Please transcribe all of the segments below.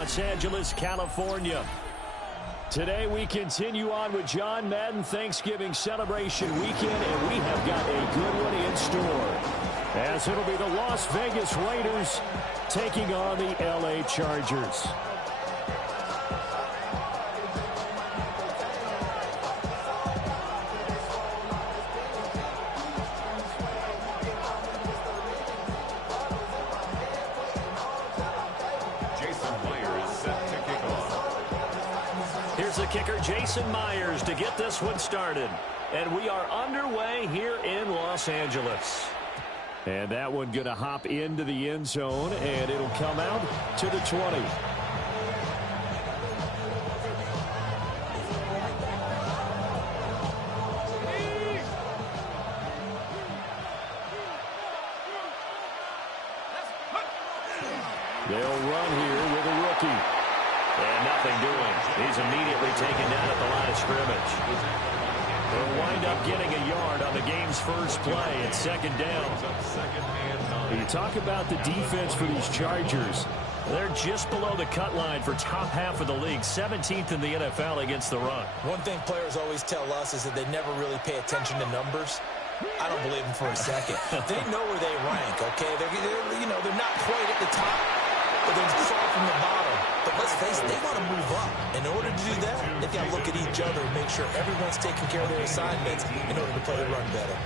Los Angeles, California. Today we continue on with John Madden Thanksgiving celebration weekend, and we have got a good one in store, as it'll be the Las Vegas Raiders taking on the LA Chargers. Here's the kicker, Jason Myers, to get this one started. And we are underway here in Los Angeles. And that one going to hop into the end zone, and it'll come out to the 20. They'll run here with a rookie. And nothing doing. He's immediately taken down at the line of scrimmage. They'll wind up getting a yard on the game's first play at second down. You talk about the defense for these Chargers. They're just below the cut line for top half of the league, 17th in the NFL against the run. One thing players always tell us is that they never really pay attention to numbers. I don't believe them for a second. They know where they rank, okay? They're not quite at the top, but they're far from the bottom. But let's face it, they want to move up. In order to do that, they've got to look at each other and make sure everyone's taking care of their assignments in order to play the run better.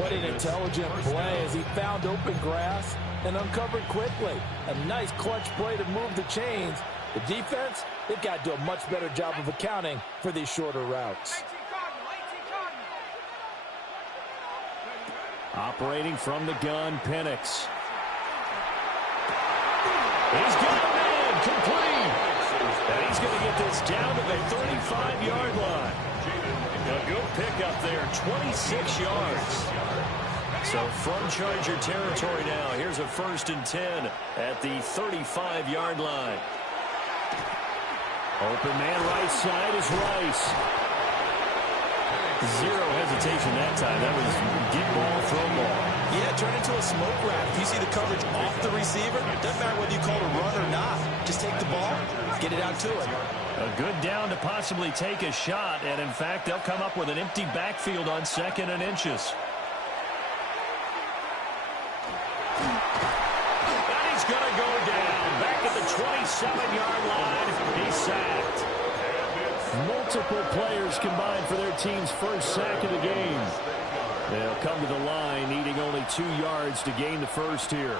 What an intelligent play as he found open grass and uncovered quickly. A nice clutch play to move the chains. The defense, they've got to do a much better job of accounting for these shorter routes. Operating from the gun, Penix. He's got a man, complete. And he's going to get this down to the 35-yard line. A good pickup there, 26 yards. So from Charger territory now, here's a 1st and 10 at the 35-yard line. Open man right side is Rice. Zero hesitation that time. That was deep ball, throw ball. Yeah, turn into a smoke wrap. If you see the coverage off the receiver, doesn't matter whether you call it a run or not. Just take the ball, get it out to him. A good down to possibly take a shot, and in fact, they'll come up with an empty backfield on 2nd and inches. And he's going to go down. Back at the 27-yard line. He's sacked. Multiple players combined for their team's first sack of the game. They'll come to the line, needing only 2 yards to gain the first here.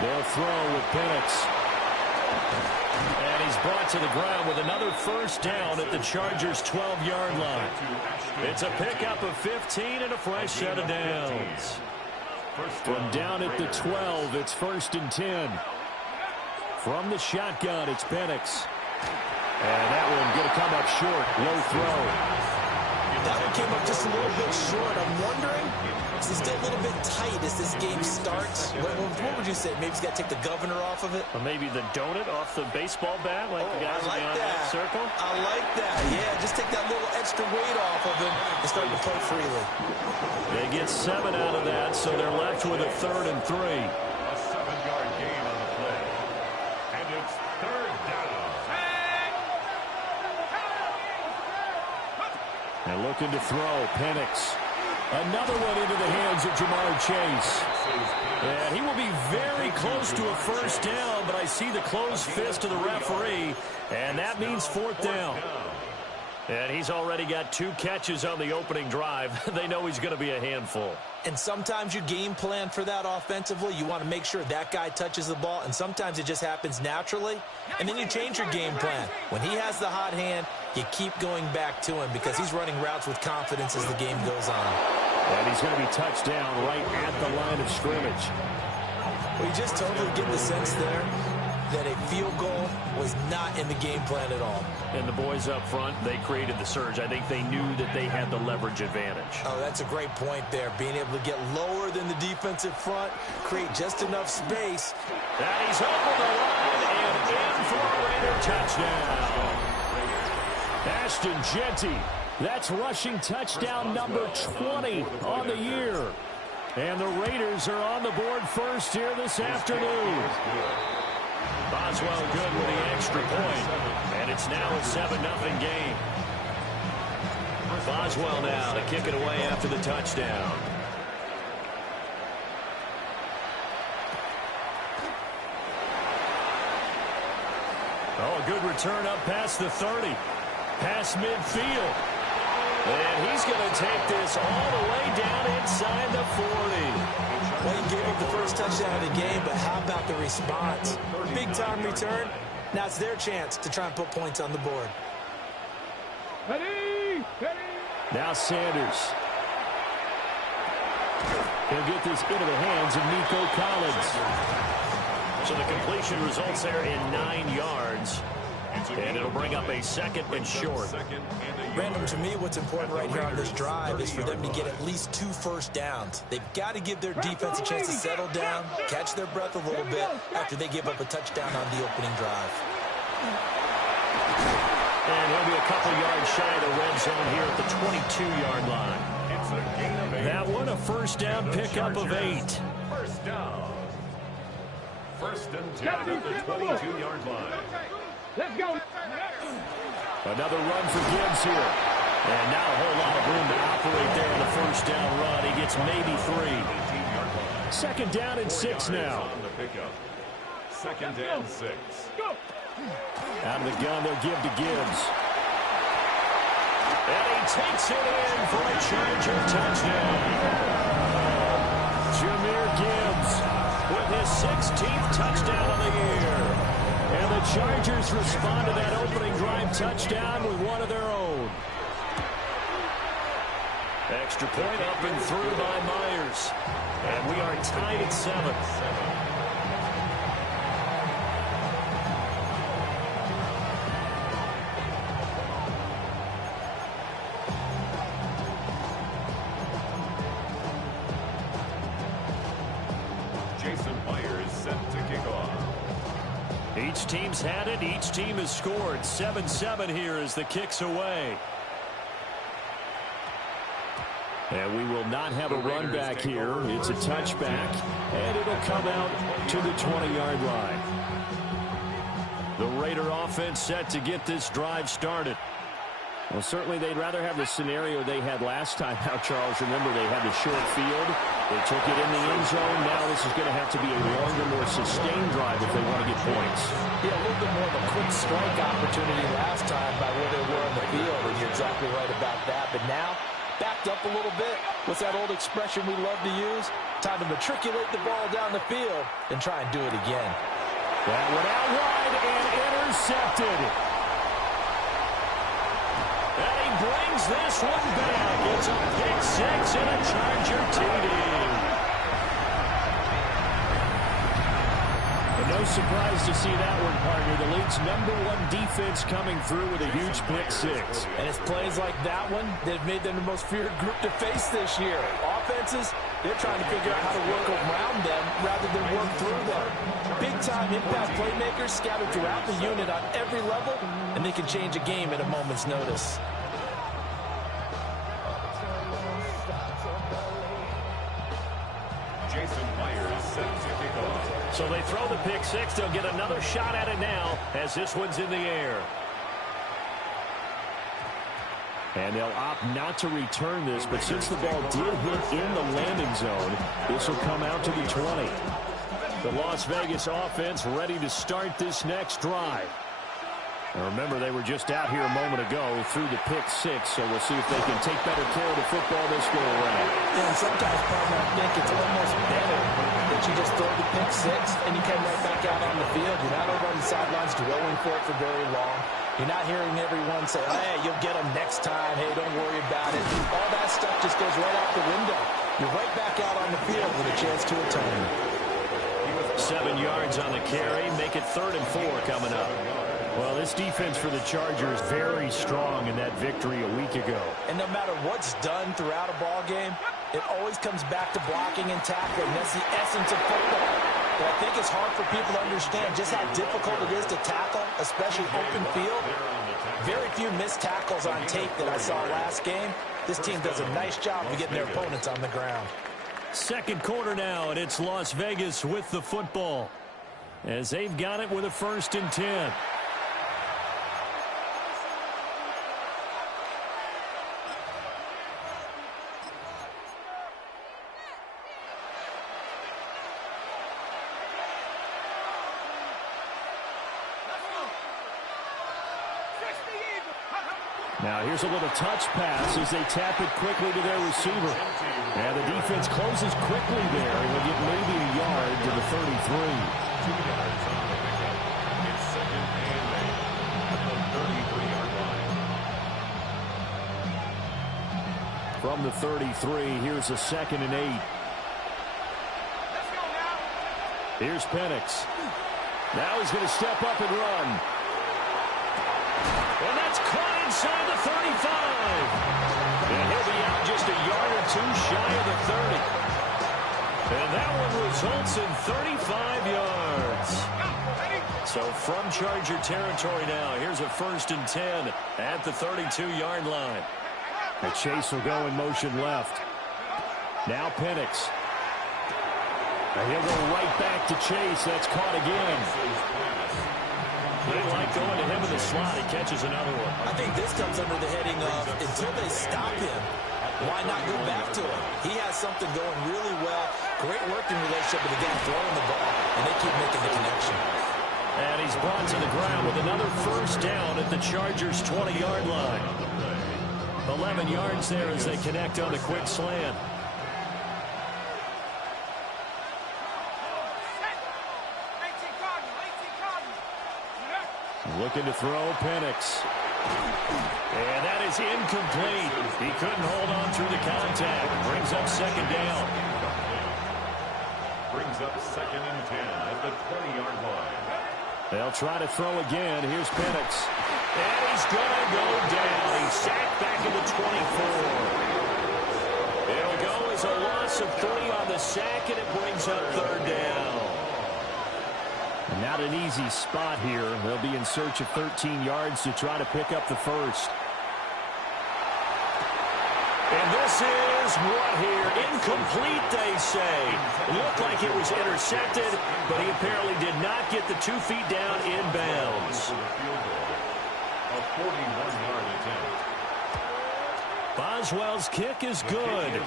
They'll throw with Penix. And he's brought to the ground with another first down at the Chargers' 12-yard line. It's a pickup of 15 and a fresh set of downs. From down at the 12, it's 1st and 10. From the shotgun, it's Penix. And that one going to come up short. Low throw. That one came up just a little bit short. I'm wondering, is he still a little bit tight as this game starts? What would you say? Maybe he's got to take the governor off of it? Or maybe the donut off the baseball bat, like the guys like beyond that circle? I like that. Yeah, just take that little extra weight off of him and start to play freely. They get 7 out of that, so they're left with a 3rd and 3. A 7-yard gain on the play. And it's 3rd down. And looking to throw, Penix. Another one into the hands of Jamar Chase. And he will be very close to a first down, but I see the closed fist of the referee, and that means 4th down. And he's already got 2 catches on the opening drive. They know he's going to be a handful. And sometimes you game plan for that offensively. You want to make sure that guy touches the ball, and sometimes it just happens naturally. And then you change your game plan. When he has the hot hand, you keep going back to him because he's running routes with confidence as the game goes on. And he's going to be touched down right at the line of scrimmage. We just totally get the sense there that a field goal was not in the game plan at all. And the boys up front, they created the surge. I think they knew that they had the leverage advantage. Oh, that's a great point there. Being able to get lower than the defensive front, create just enough space. And he's over the line and in for a Raider touchdown. Ashton Jeanty, that's rushing touchdown number 20 on the year. And the Raiders are on the board first here this afternoon. Boswell good with the extra point. And it's now a 7-0 game. Boswell now to kick it away after the touchdown. Oh, a good return up past the 30. Past midfield. And he's going to take this all the way down inside the 40. Well, he gave up the first touchdown of the game, but how about the response? Big-time return. Now it's their chance to try and put points on the board. Ready. Now Sanders. He'll get this into the hands of Nico Collins. So the completion results there in 9 yards. And it'll bring up a 2nd and short. Brandon, to me, what's important right here on this drive is for them to get at least 2 first downs. They've got to give their defense a chance to settle down, catch their breath a little bit after they give up a touchdown on the opening drive. And he'll be a couple yards shy of the red zone here at the 22-yard line. That one, a first down pickup of 8. First down. First and 10 at the 22-yard line. Let's go. Another run for Gibbs here. And not a whole lot of room to operate there on the first down run. He gets maybe 3. 2nd down and 6 now. On the pickup. 2nd and 6. Out of the gun, they'll give to Gibbs. And he takes it in for a Charger touchdown. Jahmyr Gibbs with his 16th touchdown of the year. And the Chargers respond to that opening drive touchdown with one of their own. Extra point up and through by Myers. And we are tied at 7. Each team's had it. Each team has scored. 7-7 here as the kick's away. And we will not have a run back here. It's a touchback, and it'll come out to the 20-yard line. The Raider offense set to get this drive started. Well, certainly they'd rather have the scenario they had last time out, Charles. Remember, they had the short field. They took it in the end zone. Now this is going to have to be a longer, more sustained drive if they want to get points. Yeah, a little bit more of a quick strike opportunity last time by where they were on the field, and you're exactly right about that. But now, backed up a little bit. What's that old expression we love to use? Time to matriculate the ball down the field and try and do it again. That went out wide and intercepted. And he brings this one back. It's a pick 6 and a Charger TD. And no surprise to see that one, partner. The league's #1 defense coming through with a huge pick 6. And it's plays like that one that have made them the most feared group to face this year. Offenses, they're trying to figure out how to work around them rather than work through them. Big-time impact playmakers scattered throughout the unit on every level, and they can change a game at a moment's notice. So they throw the pick 6. They'll get another shot at it now as this one's in the air. And they'll opt not to return this, but since the ball did hit in the landing zone, this will come out to the 20. The Las Vegas offense ready to start this next drive. And remember, they were just out here a moment ago through the pick 6, so we'll see if they can take better care of the football this go around. And sometimes, partner, I think it's almost better that you just throw the pick 6 and you come right back out on the field. You're not over on the sidelines dwelling for it for very long. You're not hearing everyone say, hey, you'll get them next time. Hey, don't worry about it. All that stuff just goes right out the window. You're right back out on the field with a chance to atone. 7 yards on the carry. Make it 3rd and 4 coming up. Well, this defense for the Chargers very strong in that victory a week ago. And no matter what's done throughout a ball game, it always comes back to blocking and tackling. That's the essence of football. But I think it's hard for people to understand just how difficult it is to tackle, especially open field. Very few missed tackles on tape that I saw last game. This team does a nice job of getting their opponents on the ground. Second quarter now, and it's Las Vegas with the football. as they've got it with a 1st and 10. Now here's a little touch pass as they tap it quickly to their receiver. And the defense closes quickly there. And they'll get maybe a yard to the 33. 2 yards on the pickup. It's 2nd and 8 at the 33-yard line. From the 33, here's a 2nd and 8. Here's Penix. Now he's going to step up and run. And that's caught inside the 35. And he'll be out just a yard or 2 shy of the 30. And that one results in 35 yards. So from Charger territory now, here's a 1st and 10 at the 32-yard line. The chase will go in motion left. Now Penix. And he'll go right back to Chase. That's caught again. They like going to him in the slot. He catches another one. I think this comes under the heading of until they stop him, why not go back to him? He has something going really well. Great working relationship with the guy throwing the ball, and they keep making the connection. And he's brought to the ground with another 1st down at the Chargers' 20-yard line. 11 yards there as they connect on a quick slant. Looking to throw Penix. And that is incomplete. He couldn't hold on through the contact. Brings up 2nd down. Brings up 2nd and 10 at the 20-yard line. They'll try to throw again. Here's Penix. And he's going to go down. He's sacked back at the 24. There we go. It's a loss of 3 on the sack, and it brings up 3rd down. Not an easy spot here. They'll be in search of 13 yards to try to pick up the 1st. And this is what here? Incomplete, they say. It looked like it was intercepted, but he apparently did not get the 2 feet down inbounds. A 41-yard attempt. Boswell's kick is good.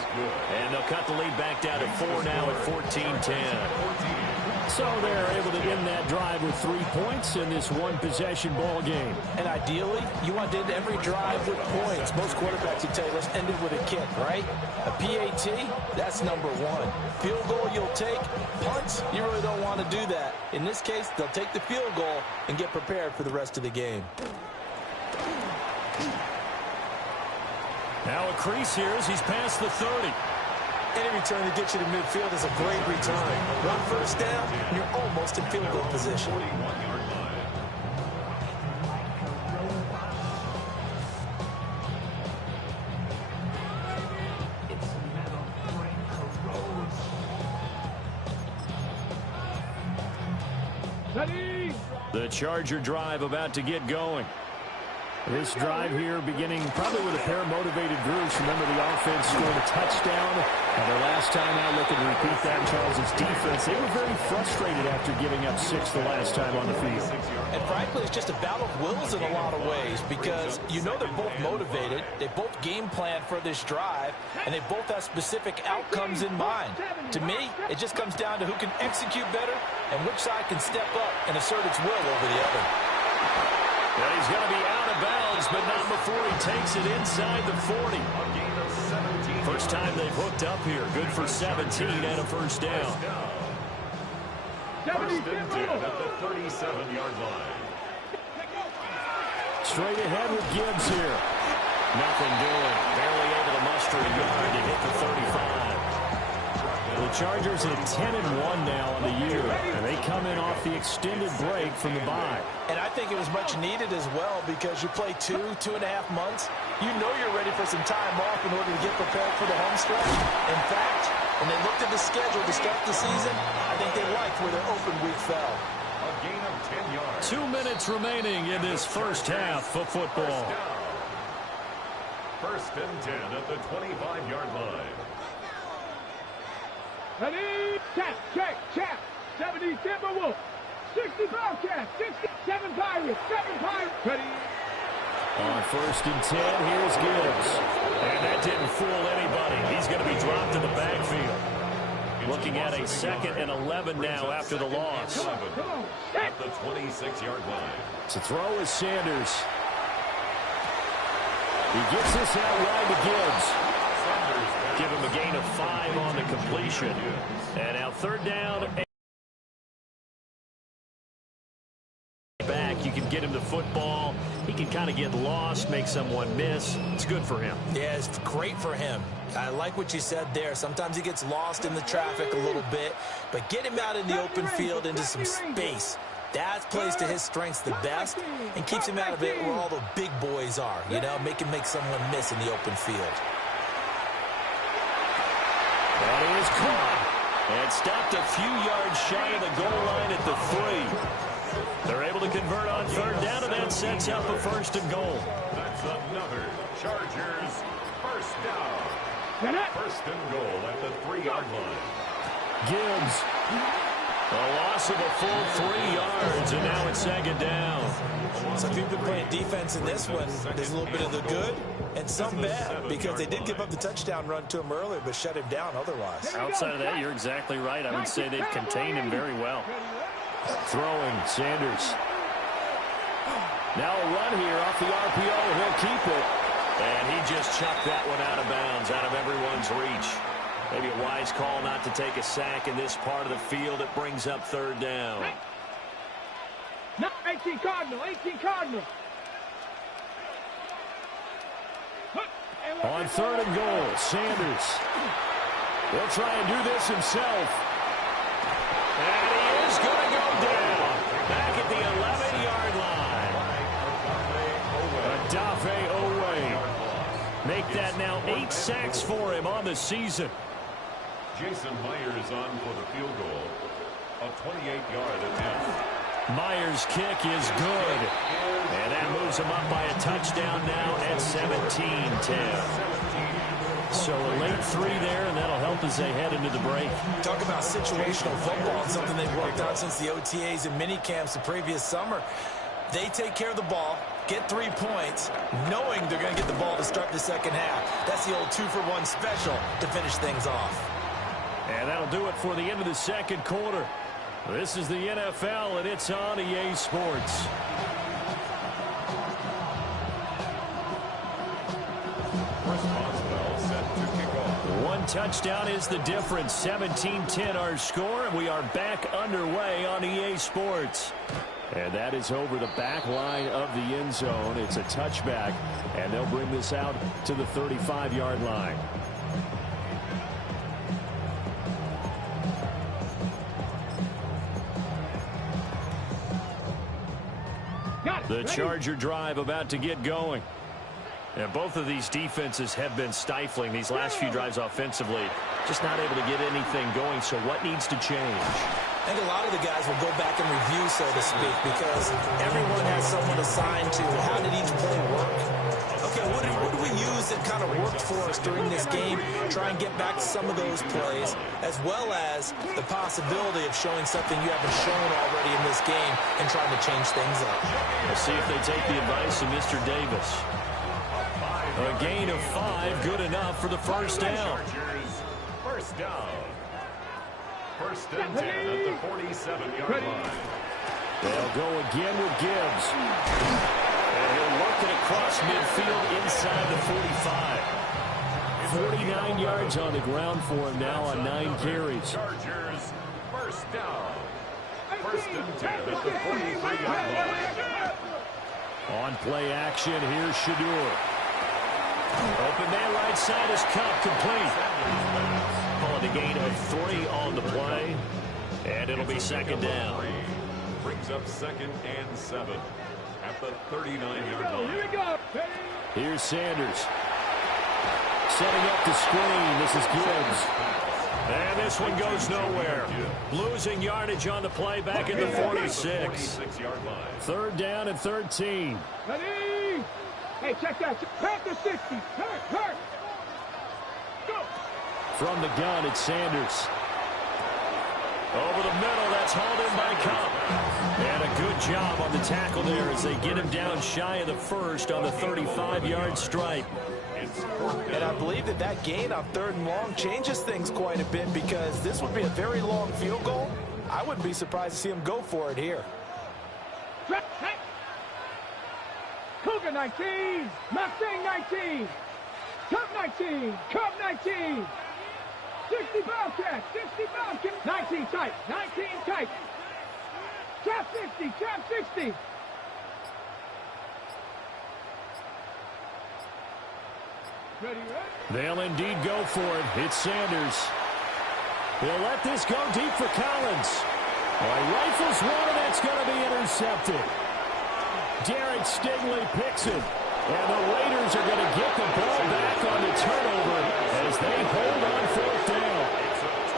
And they'll cut the lead back down to 4 now at 14-10. So they're able to end that drive with 3 points in this one-possession ball game. And ideally, you want to end every drive with points. Most quarterbacks would tell you, let's end it with a kick, right? A PAT, that's number 1. Field goal you'll take. Punts, you really don't want to do that. In this case, they'll take the field goal and get prepared for the rest of the game. Now a crease here as he's past the 30. Any return to get you to midfield is a great return. 1 1st down, you're almost in field goal position. 41-yard line. The Charger drive about to get going. This drive here beginning probably with a pair of motivated groups. Remember, the offense scored a touchdown. And their last time out, looking to repeat that in Charles' defense. They were very frustrated after giving up 6 the last time on the field. And frankly, it's just a battle of wills in a lot of ways because you know they're both motivated. They both game plan for this drive, and they both have specific outcomes in mind. To me, it just comes down to who can execute better and which side can step up and assert its will over the other. Well, he's going to be out of bounds, but not before he takes it inside the 40. First time they've hooked up here. Good for 17 and a 1st down. 1st and 10 at the 37-yard line. Straight ahead with Gibbs here. Nothing doing. Barely able to muster a yard to hit the 35. The Chargers at 10-1 now on the year, and they come in off the extended break from the bye. And I think it was much needed as well because you play 2.5 months. You know you're ready for some time off in order to get prepared for the home stretch. In fact, when they looked at the schedule to start the season, I think they liked where their open week fell. A gain of 10 yards. 2 minutes remaining in this first half of football. 1st and 10 at the 25-yard line. Ready, check, 70 Timberwolves. 60 Bobcats, 67 Pirates, 7 Pirates. Ready? On 1st and 10, here's Gibbs. And that didn't fool anybody. He's going to be dropped in the backfield. Looking at a 2nd and 11 now after the loss. At the 26-yard line. To throw is Sanders. He gets this out wide to Gibbs. Give him a gain of 5 on the completion. And now 3rd down. Back, you can get him the football. He can kind of get lost, make someone miss. It's good for him. Yeah, it's great for him. I like what you said there. Sometimes he gets lost in the traffic a little bit, but get him out in the open field into some space. That plays to his strengths the best and keeps him out of it where all the big boys are, you know, make him make someone miss in the open field. That is caught and stopped a few yards shy of the goal line at the 3. They're able to convert on 3rd down, and that sets up a 1st and goal. That's another Chargers 1st down. 1st and goal at the 3-yard line. Gibbs. A loss of a full 3 yards, and now it's 2nd down. So if you've been playing defense in this one, there's a little bit of the good and some bad, because they did give up the touchdown run to him earlier, but shut him down otherwise. Outside of that, you're exactly right. I would say they've contained him very well. Throwing, Sanders. Now a run here off the RPO. He'll keep it. And he just chucked that one out of bounds, out of everyone's reach. Maybe a wise call not to take a sack in this part of the field. It brings up 3rd down. No, 18 Cardinal, 18 Cardinal. On 3rd and goal, Sanders. He'll try and do this himself. And he is going to go down. Back at the 11-yard line. Adafe Owe. Make that now 8 sacks for him on the season. Jason Myers on for the field goal. A 28-yard attempt. Myers' kick is good. And that moves him up by a touchdown now at 17-10. So a late 3 there, and that'll help as they head into the break. Talk about situational football, something they've worked on since the OTAs and mini camps the previous summer. They take care of the ball, get 3 points, knowing they're going to get the ball to start the second half. That's the old 2-for-1 special to finish things off. And that'll do it for the end of the 2nd quarter. This is the NFL, and it's on EA Sports. One touchdown is the difference. 17-10 our score, and we are back underway on EA Sports. And that is over the back line of the end zone. It's a touchback, and they'll bring this out to the 35-yard line. The Charger drive about to get going. And both of these defenses have been stifling these last few drives offensively. Just not able to get anything going. So what needs to change? I think a lot of the guys will go back and review, so to speak, because everyone has someone assigned to how did each play work. Okay, what do we use that kind of worked for us during this game? Try and get back to some of those plays, as well as the possibility of showing something you haven't shown already in this game and trying to change things up. We'll see if they take the advice of Mr. Davis. A gain of 5, good enough for the 1st down. 1st down. 1st and 10 at the 47-yard line. They'll go again with Gibbs. And he'll work it across midfield inside the 45. 49 yards on the ground for him now on 9 carries. Chargers 1st down. 1st and 10 at the 43-yard line. On play action, here's Shadur. Open man right side is Cup, complete. Calling a gain of 3 on the play. And it'll be 2nd down. Brings up 2nd and 7 at the 39-yard line. Here we go. Here's Sanders. Setting up the screen. This is Gibbs. And this one goes nowhere. Losing yardage on the play back in the 46. 46-yard line. 3rd down and 13. Ready? Hey, check that. Panther 60. Hurt. Go. From the gun, it's Sanders. Over the middle, that's hauled in by Cup. And a good job on the tackle there as they get him down shy of the first on the 35-yard stripe. And I believe that gain on 3rd and long changes things quite a bit because this would be a very long field goal. I wouldn't be surprised to see him go for it here. Cougar 19, Mustang 19, Cup 19, Cup 19, 60 Bobcat, 60 Bobcat, 19 tight, 19 tight, Trap 60, Trap 60. Ready? They'll indeed go for it. It's Sanders. They'll let this go deep for Collins. Rifles one, and that's going to be intercepted. Derek Stingley picks it. And the Raiders are going to get the ball back on the turnover as they hold on 4th down.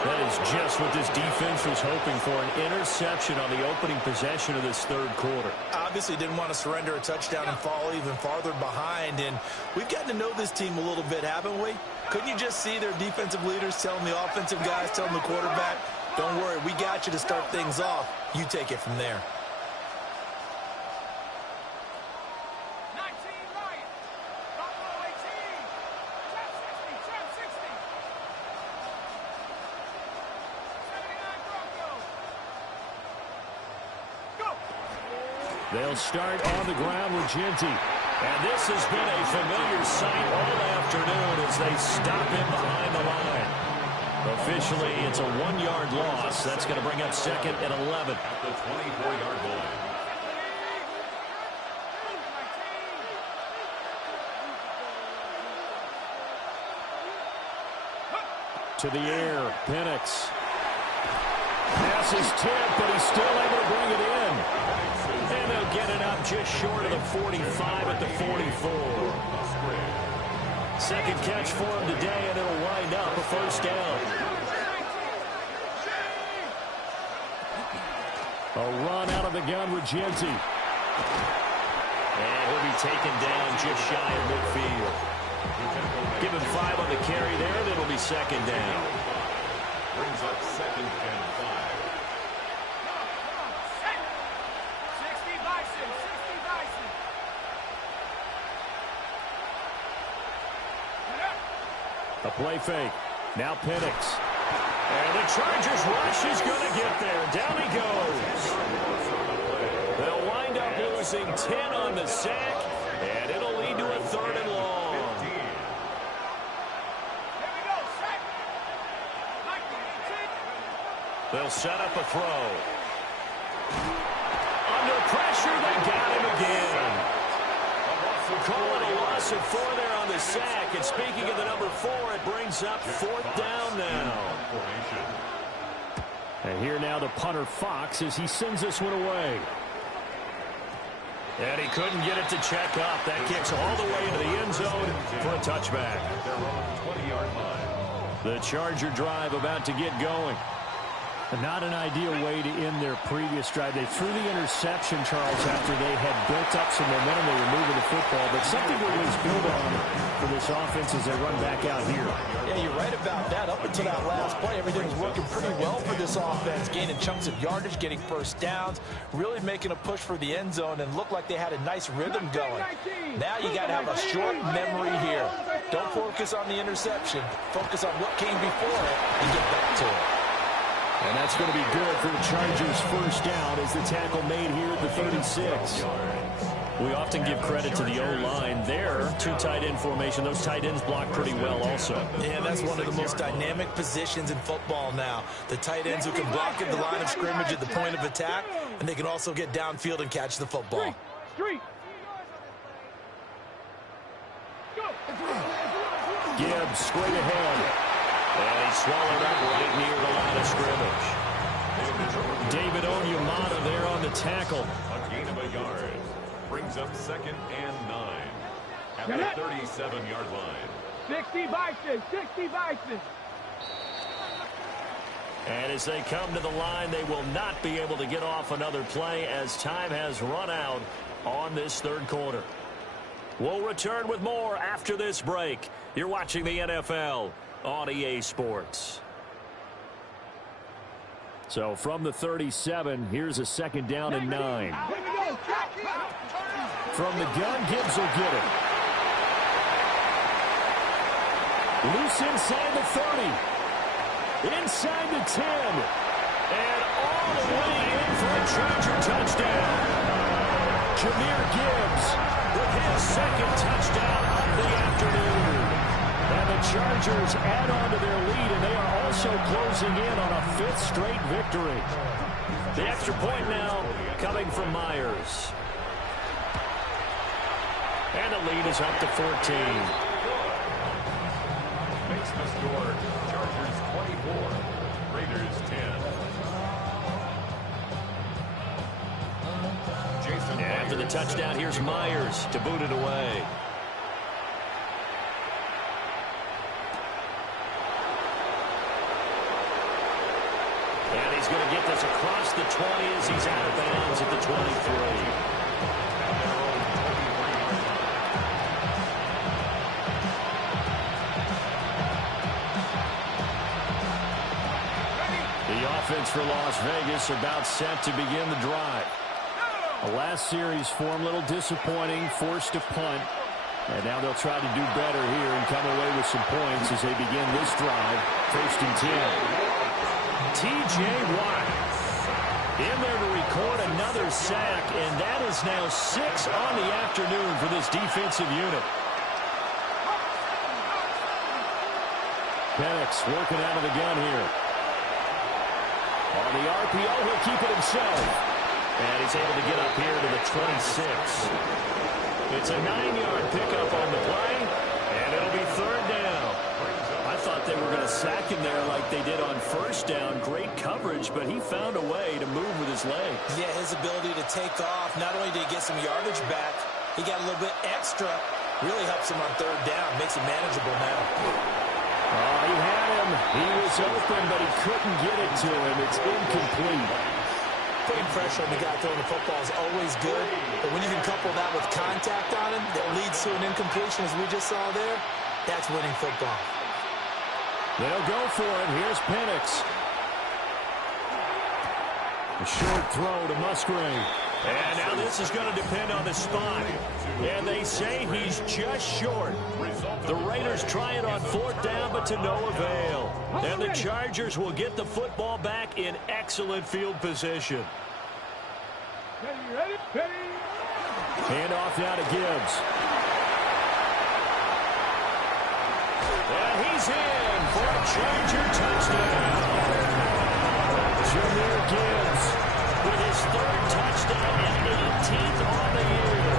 That is just what this defense was hoping for, an interception on the opening possession of this 3rd quarter. Obviously didn't want to surrender a touchdown and fall even farther behind. And we've gotten to know this team a little bit, haven't we? Couldn't you just see their defensive leaders telling the offensive guys, telling the quarterback, don't worry, we got you to start things off. You take it from there. They'll start on the ground with Ginty. And this has been a familiar sight all afternoon as they stop him behind the line. Officially, it's a 1-yard loss. That's going to bring up 2nd and 11. At the 24-yard line. To the air, Penix. Pass is tipped, but he's still able to bring it in. And they'll get it up just short of the 45 at the 44. Second catch for him today, and it'll wind up a 1st down. A run out of the gun with Ginty. And he'll be taken down just shy of midfield. Give him 5 on the carry there, and it'll be 2nd down. Brings up 2nd and 5. A play fake. Now Penix. And the Chargers rush is going to get there. Down he goes. They'll wind up losing 10 on the sack, and it'll lead to a 3rd and long. They'll set up a throw. Under pressure, they got him again. Call it a loss of 4 there on the sack. And speaking of the number 4, it brings up 4th down now. And here now the punter Fox as he sends this one away. And he couldn't get it to check up. That kicks all the way into the end zone for a touchback. The Charger drive about to get going. Not an ideal way to end their previous drive. They threw the interception, Charles, after they had built up some momentum. They were moving the football, but something to always build on for this offense as they run back out here. Yeah, you're right about that. Up until that last play, everything was working pretty well for this offense, gaining chunks of yardage, getting first downs, really making a push for the end zone, and looked like they had a nice rhythm going. Now you got to have a short memory here. Don't focus on the interception. Focus on what came before it and get back to it. And that's going to be good for the Chargers' first down as the tackle made here at the 36. We often give credit to the O-line there. 2 tight end formation. Those tight ends block pretty well also. Yeah, that's one of the most dynamic positions in football now. The tight ends who can block at the line of scrimmage at the point of attack, and they can also get downfield and catch the football. Gibbs straight ahead. And he swallowed up right near the line of scrimmage. David Onyemata there on the tackle. A gain of a yard. Brings up 2nd and 9. At the 37-yard line. 60 Bison, 60 Bison. And as they come to the line, they will not be able to get off another play as time has run out on this 3rd quarter. We'll return with more after this break. You're watching the NFL on EA Sports. So from the 37, here's a second down and 9. From the gun, Gibbs will get it. Loose inside the 30. Inside the 10. And all the way in for a Charger touchdown. Jahmyr Gibbs with his second touchdown of the afternoon. And the Chargers add on to their lead, and they are also closing in on a 5th straight victory. The extra point now coming from Myers. And the lead is up to 14. Makes the score Chargers 24, Raiders 10. After the touchdown, here's Myers to boot it away. And he's going to get this across the 20 as he's out of bounds at the 23. The offense for Las Vegas about set to begin the drive. The last series form a little disappointing, forced to punt. And now they'll try to do better here and come away with some points as they begin this drive. 1st and 10. T.J. Watt in there to record another sack, and that is now 6 on the afternoon for this defensive unit. Penix working out of the gun here. On the RPO, he'll keep it himself. And he's able to get up here to the 26. It's a 9-yard pickup on the play, and it'll be 3rd down. I thought they were going to sack him there like they did on 1st down. Great coverage, but he found a way to move with his legs. Yeah, his ability to take off. Not only did he get some yardage back, he got a little bit extra. Really helps him on 3rd down. Makes it manageable now. Oh, he had him. He was open, but he couldn't get it to him. It's incomplete. Putting pressure on the guy throwing the football is always good, but when you can couple that with contact on him that leads to an incompletion, as we just saw there, that's winning football. They'll go for it. Here's Penix. A short throw to Musgrave. And now this is going to depend on the spot. And they say he's just short. The Raiders try it on 4th down, but to no avail. And the Chargers will get the football back in excellent field position. Hand off now to Gibbs. And he's in for a Charger touchdown. Jahmyr Gibbs with his 3rd touchdown and 18th on the year.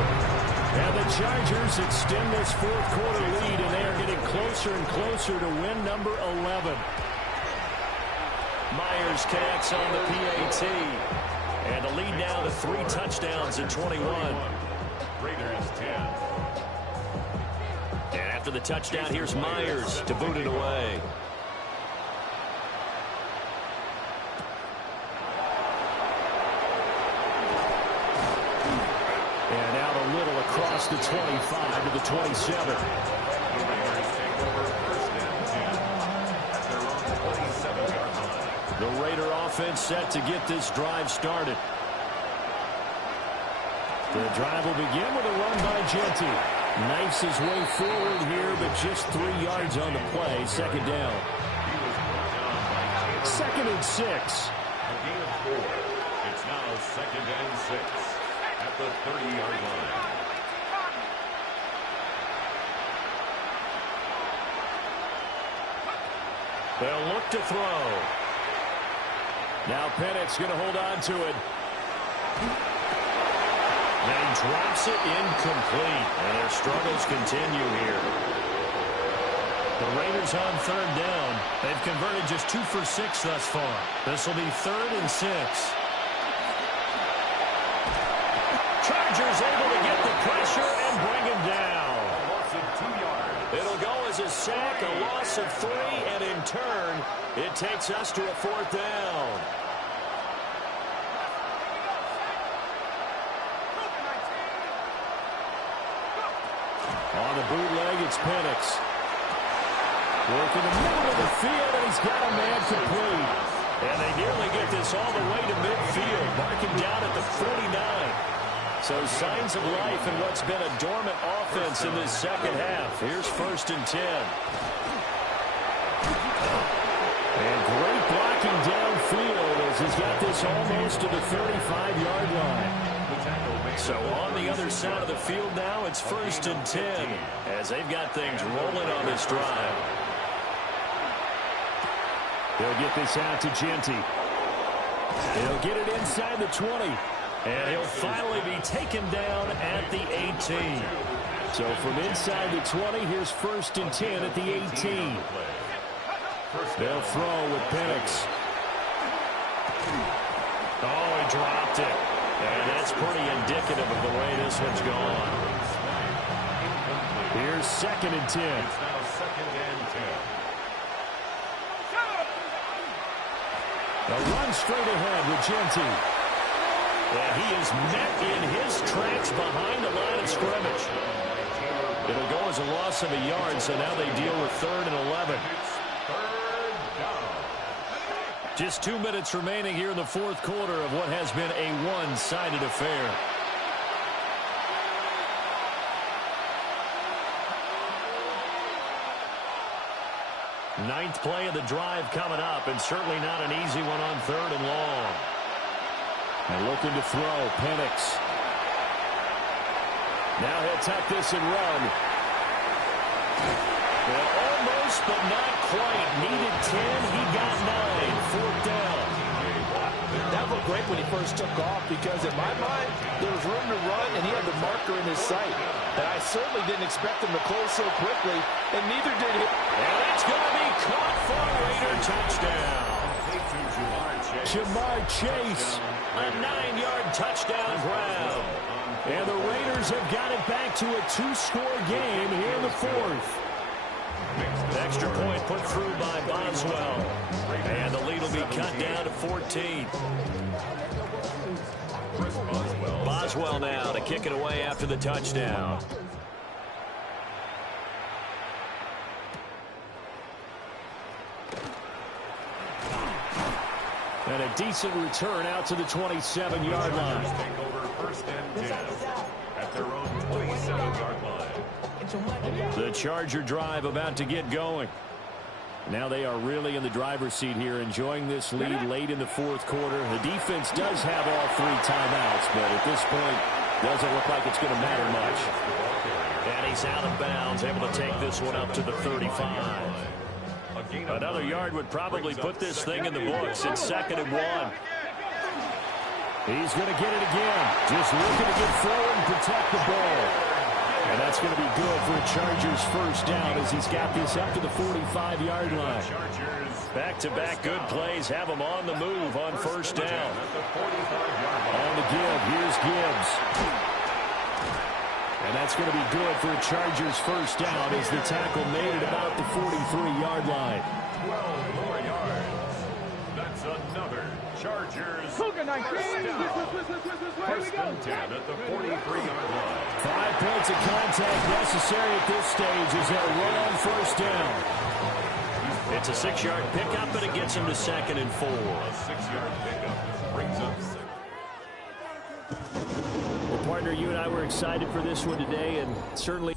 And the Chargers extend this 4th quarter lead, and they are getting closer and closer to win number 11. Myers connects on the PAT. And the lead now to 3 touchdowns in 21. Raiders 10. And after the touchdown, here's Myers to boot it away. And out a little across the 25 to the 27. The Raiders take over 1st and 10 at their own 27-yard line. The Raider offense set to get this drive started. The drive will begin with a run by Genty. Knifes his way forward here, but just 3 yards on the play. 2nd down. 2nd and 6. A gain of 4. It's now 2nd and 6 at the 30-yard line. They'll look to throw. Now Penix going to hold on to it. Then drops it incomplete. And their struggles continue here. The Raiders on 3rd down. They've converted just 2 for 6 thus far. This will be 3rd and 6. Chargers able to get the pressure and bring him down. A loss of 2 yards. It'll go as a sack, a loss of 3, and in turn, it takes us to a 4th down. On the bootleg, it's Penix. Working the middle of the field, and he's got a man complete. And they nearly get this all the way to midfield, marking down at the 49. So signs of life in what's been a dormant offense in this second half. Here's 1st and 10. And great blocking downfield as he's got this almost to the 35-yard line. So on the other side of the field now, it's 1st and 10 as they've got things rolling on this drive. They'll get this out to Genty. He'll get it inside the 20. And he'll finally be taken down at the 18. So from inside the 20, here's 1st and 10 at the 18. They'll throw with Penix. Oh, he dropped it. And that's pretty indicative of the way this one's gone. Here's 2nd and 10. A run straight ahead with Genty. And he is met in his tracks behind the line of scrimmage. It'll go as a loss of a yard, so now they deal with 3rd and 11. Just 2 minutes remaining here in the 4th quarter of what has been a one-sided affair. Ninth play of the drive coming up, and certainly not an easy one on 3rd and long. And looking to throw, Penix. Now he'll tuck this and run. Well, almost, but not quite. Needed 10, he got 9. 4th down. That looked great when he first took off because, in my mind, there was room to run, and he had the marker in his sight. And I certainly didn't expect him to close so quickly, and neither did he. And it's going to be caught for a Raider touchdown. Jamar Chase, a 9-yard touchdown grab. And the Raiders have got it back to a 2-score game here in the 4th. Extra point put through by Boswell. And the lead will be cut down to 14. Boswell now to kick it away after the touchdown. And a decent return out to the 27-yard line. Take over 1st and 10 at their own 27-yard line. The Charger drive about to get going. Now they are really in the driver's seat here, enjoying this lead late in the 4th quarter. The defense does have all 3 timeouts, but at this point, doesn't look like it's going to matter much. And he's out of bounds, able to take this one up to the 35. Another yard would probably put this thing in the books. It's 2nd and 1. He's going to get it again. Just looking to get forward and protect the ball. And that's going to be good for a Chargers 1st down as he's got this up to the 45-yard line. Back-to-back good plays have him on the move on 1st down. On the give, here's Gibbs. And that's going to be good for a Chargers 1st down as the tackle made at about the 43-yard line. 12 more yards. That's another Chargers. Cougar 19. 1st and 10 at the 43-yard line. 5 points of contact necessary at this stage as they'll run on 1st down. It's a 6-yard pickup, but it gets him to 2nd and 4. A 6-yard pickup brings up 6. Well, partner, you and I were excited for this one today, and certainly